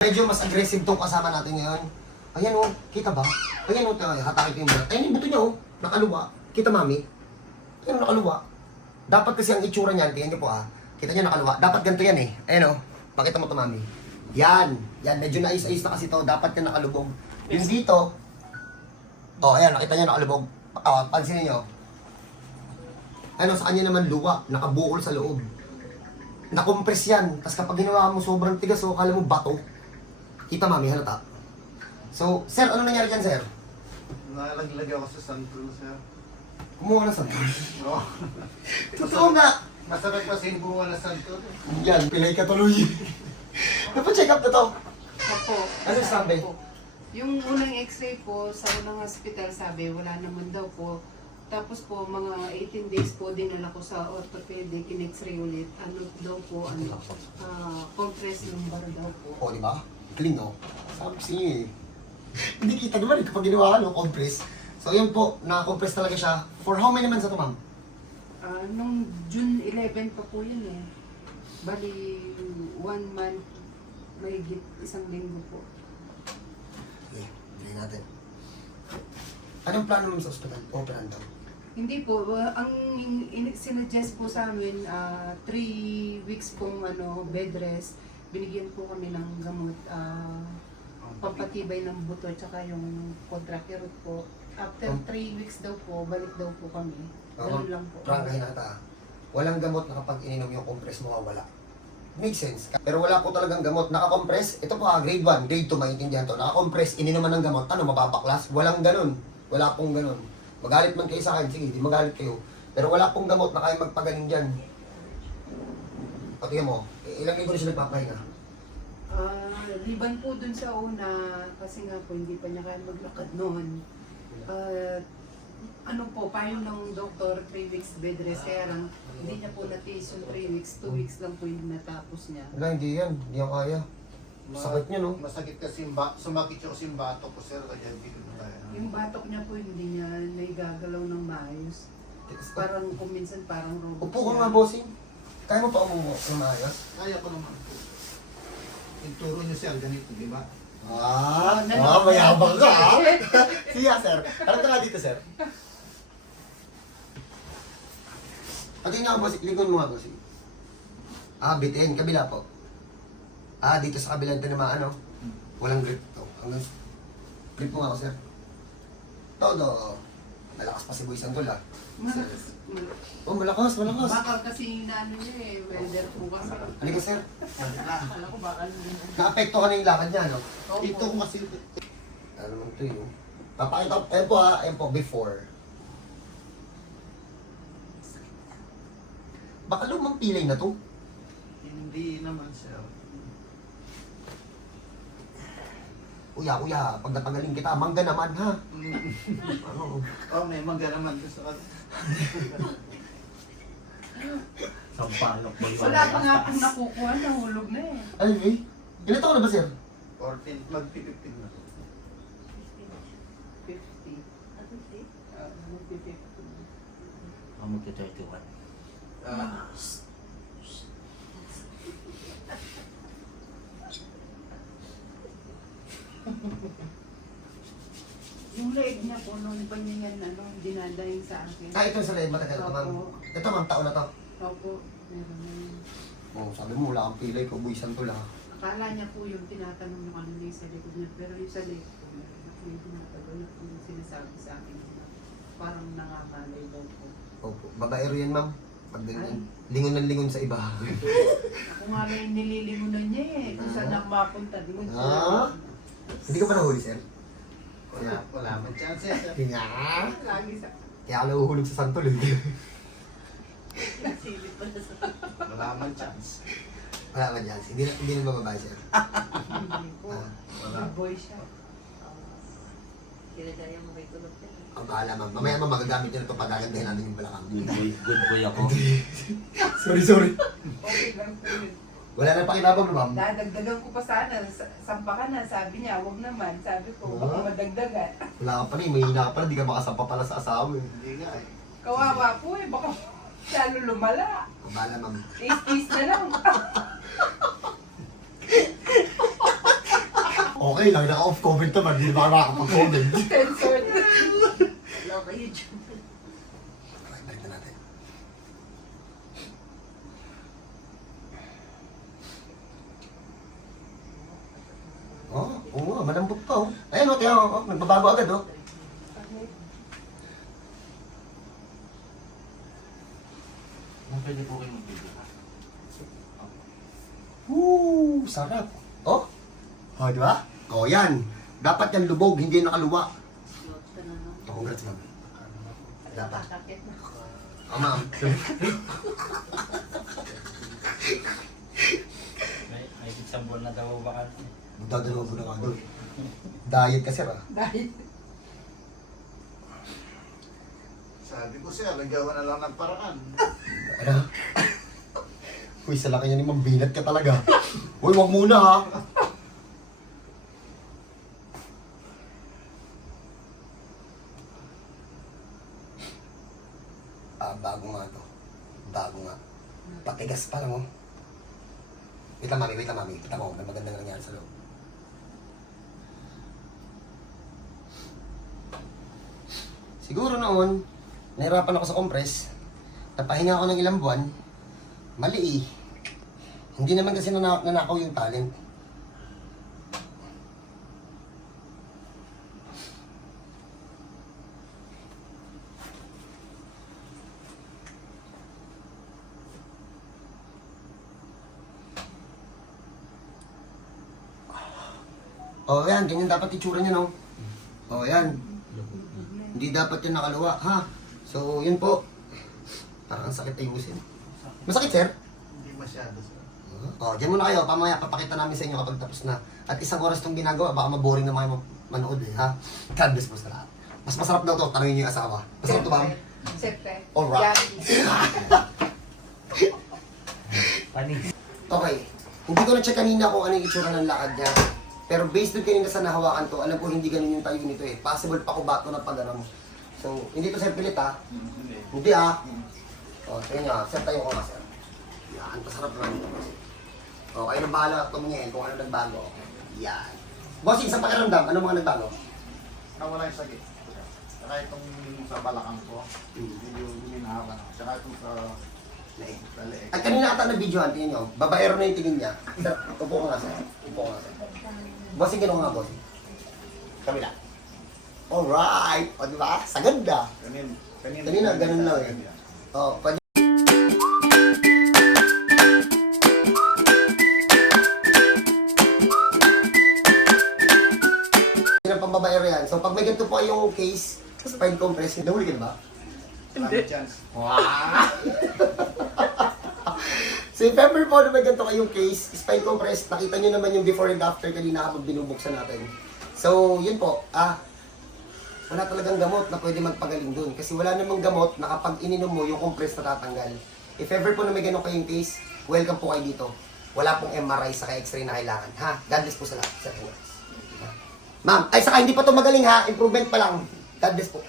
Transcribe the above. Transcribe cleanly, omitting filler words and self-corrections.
Medyo mas aggressive tong kasama natin ngayon. Ayan o, kita ba? Ayan o, hatakin ko yung bulat. Ayan yung buto niya o, nakaluwa. Kita mami? Ayan o, nakaluwa. Dapat kasi ang itsura niyan, tingnan niyo po ah. Kita niyo nakaluwa. Dapat ganito yan eh. Ayan o, pakita mo to mami. Yan, yan, medyo naayos-ayos na kasi to. Dapat yan nakalubog. Yung dito, oh ayan, nakita niyo nakalubog. Pansinin niyo. Ano, sa kanya naman luwa, nakabukol sa loob. Nakompress yan. Tapos kapag ginawa mo sobrang tigas o kala mo bato. Kita mami, halata. So, sir, ano nangyari dyan, sir? Nalaglag ako sa santol, sir. Kumuha ka ng santol. Oo. Totoo nga. Masarap kasi yung bunga na santol. Yan, pilay ka tuloy. Napa-check up na to. Opo. Ano sabi? Opo. Yung unang x-ray po, sa unang hospital sabi, wala naman daw po. Tapos po, mga 18 days po, dinala ko sa orthopedic, in-x-ray ulit. Ano daw po, compress lumbar daw po. O, di ba? Clean, no? Sabi kasi niyo eh. Hindi kita naman eh, kapag ginawa ka, no? Compress. So, yun po, na-compress talaga siya. For how many months na to, ma'am? Nung June 11 pa po yun eh. Bali, 1 month, mahigit 1 linggo po. Okay, bilhin natin. Anong plano mo sa ospital? Operan daw. Hindi po, ang sinuggest po sa amin, 3 weeks pong bed rest. Binigyan po kami ng gamot, pampatibay ng buto, tsaka yung contracurut po. After 3 weeks daw po, balik daw po kami. Ganun lang po. Prangkahin nata. Walang gamot na kapag ininom yung compress mo, wala. Makes sense. Pero wala po talagang gamot. Naka-compress, ito po grade 1, grade 2, maintindihan to. Naka-compress, ininuman ng gamot, ano, mapapaklas? Walang ganun. Wala pong ganun. Magalit man kayo sa akin, sige, di magalit kayo. Pero wala pong gamot na kaya magpagaling dyan. Pati mo, ilang linggo na siya nagpapahinga? Liban po dun sa una, kasi nga po hindi pa niya kaya maglakad noon. Ano po, payo ng doktor, 3 weeks bed rest, kaya lang hindi niya po natiis yung 3 weeks, 2 weeks lang po yung natapos niya. Wala, hindi yan. Hindi yan kaya. Sakit niya, no? Masakit kasi sumakit siya kasi yung batok ko, sir. Kaya hindi ko na kaya. Yung batok niya po hindi niya naigagalaw ng maayos. Parang kung minsan parang robot Upo ka nga, bossing. Kaya mo pa umupo ng maayos? Kaya ko naman po. Yung turo niyo, sir, ganito, di ba? Mayabang ka, ha? Siya, sir. Harap ka nga dito, sir. Pati nga, bossing. Lingon mo nga, bossing. Bitin. Kabila po. Dito sa kabilang tinamaan, no? Walang grip to. Hanggang grip mo nga ako, sir. Todo. Malakas pa si Boy Santol, ha? Malakas. Oh, malakas, malakas. Bakal kasi yung inaano niya eh, welder po kasi. Halika, sir. Akala ko bakal yun. Na-apekto ka na yung lakad niya, no? Opo. Ito ko kasi, Ano naman ito, yun? Papakita ko, ayun po, ha? Ayun po, before. Baka lumang pilay na to. hindi naman, sir. Kuya, pag napagaling kita, mangga naman, ha? Ano? Oh, may mangga naman gusto ko. Sampalok ba yun? Wala pa nga akong nakukuha, nahulog na eh. Ay, eh? Ilan taon na ba, sir? 14, mag-15 na. 50. 50? Ang magka-31. Yung leg niya po, nung pa niya yan, dinadaing sa akin. Ito sa leg, matagal ito, ma'am. Opo. Ito, ma'am, taon na to. Opo, meron na yun. Oh, sabi mo, wala kang pilay ko, Boy Santol, ha? Akala niya po yung tinatanong ng ano yung sa likod niya, pero yung sa likod po, meron ako yung tinatagal na po yung sinasabi sa akin. Parang nangakalay daw po. Opo. Babaero yan, ma'am. Pag ganyan. Ay. Lingon ng lingon sa iba. Ako nga na yung nililimunan niya eh, kung saan ako mapunta. Di mo Hindi ka pa nahuli, sir? Wala man chance, sir. Kaya, Lagi sa... kaya ako nahuhulog sa Santol, eh. Silip pa na sa... Wala man chance. Wala ka dyan. Hindi na mababae, sir. Hindi po. Wala. Good boy siya. Kinagaya mo kay tulog yan. Ang bahala, ma'am. Mamaya, ma'am, magagamit nyo na ito pag gagandahin natin yung balakang. Good boy ako. Sorry. Okay lang po yun. Wala na pakinabang, ma'am. Dadagdagan ko pa sana, sampa ka na, sabi niya, wag naman. Sabi ko, baka madagdagan. Wala ka pa rin. May hina ka pa rin. Di ka makasampa pala sa asawa, eh. Hindi nga eh. Kawawa po eh, baka lalo lumala. Ang bahala, ma'am. Is na lang. Okay lang, naka-off comment naman, hindi ba makakapag-comment? Censored. Okay, balik na natin. Oh, oo nga, malambot pa oh. Ayan oh, tiyan oh, nagbabago agad oh. Pwede po kayo mag-video ka. Woo, sarap. Oh, oh di ba? Oh, yan. Dapat yan lubog, hindi nakaluwa. Oh, congrats ma'am. Dapat. Oh, ma'am. May isang buwan na daw baka. Magdadalawa mo na nga doon. Diet kasi ah. Dahil. Sabi ko sir, nagawa na lang ng paraan. Ano? Uy, sa laki niya ni Ma'am, binat ka talaga. Uy, wag muna ha. Ah, bago nga to. Bago nga. Patigas pa lang oh. Wait lang mami, Kita mo, may magandang nangyari sa loob. Siguro noon, nahirapan ako sa compress. Napahinga ako ng ilang buwan. Mali eh. Hindi naman kasi nanakaw yung talent. Oh, yan. Ganyan dapat itsura niya, no? Oh, yan. Hindi dapat yan nakaluwa, ha? So, yun po. Parang ang sakit ayusin. Masakit, sir? Hindi masyado sir. Oh, dyan muna kayo. Pamaya, papakita namin sa inyo kapag tapos na. At isang oras itong ginagawa, baka maboring na mga manood eh, ha? God bless po sa lahat. Mas masarap daw to, tanongin niyo yung asawa. Masarap to, ma'am? Siyempre. Alright. Panis. Okay. Hindi ko na-check kanina kung ano yung itsura ng lakad niya. Pero based doon kanina sa nahawakan to, alam ko hindi ganun yung tayo nito eh. Possible pa ko bato na pag-anong. So, hindi to sir pilit ha. Hindi ha. O, tingnan nyo ha. Sir, tayo ko nga sir. Yan, pasarap naman ito. O, kayo nang bahala tumingin kung ano nagbago. Yan. Bossing, sa pakiramdam, ano mga nagbago? Nawala yung sakit. Saka itong sa balakang ko, medyo minahawa na. Saka itong sa leeg. At kanina ata na videohan, tingnan nyo. Babaero na yung tingin niya. Sir, upo ka nga sir. Upo ka nga sir. Bossing, gano'n nga bossing. Kabila. Alright! O diba? Sa ganda. Kanina, ganun lang eh. O, pwede. Ng pambabaero yan. So, pag may ganito po yung case, spine compress, nahuli ka na ba? Hindi. Chance. So, if ever po na may ganito kayong case, spine compress, nakita nyo naman yung before and after kanina kapag binubuksan natin. So, yun po. Wala talagang gamot na pwede magpagaling dun. Kasi wala namang gamot na kapag ininom mo, yung compress na tatanggal. If ever po na may ganito kayong case, welcome po kayo dito. Wala pong MRI sa x-ray na kailangan. Ha? God bless po sa lahat. Sir, congrats. Ma'am, ay saka hindi pa to magaling ha. Improvement pa lang. God bless po.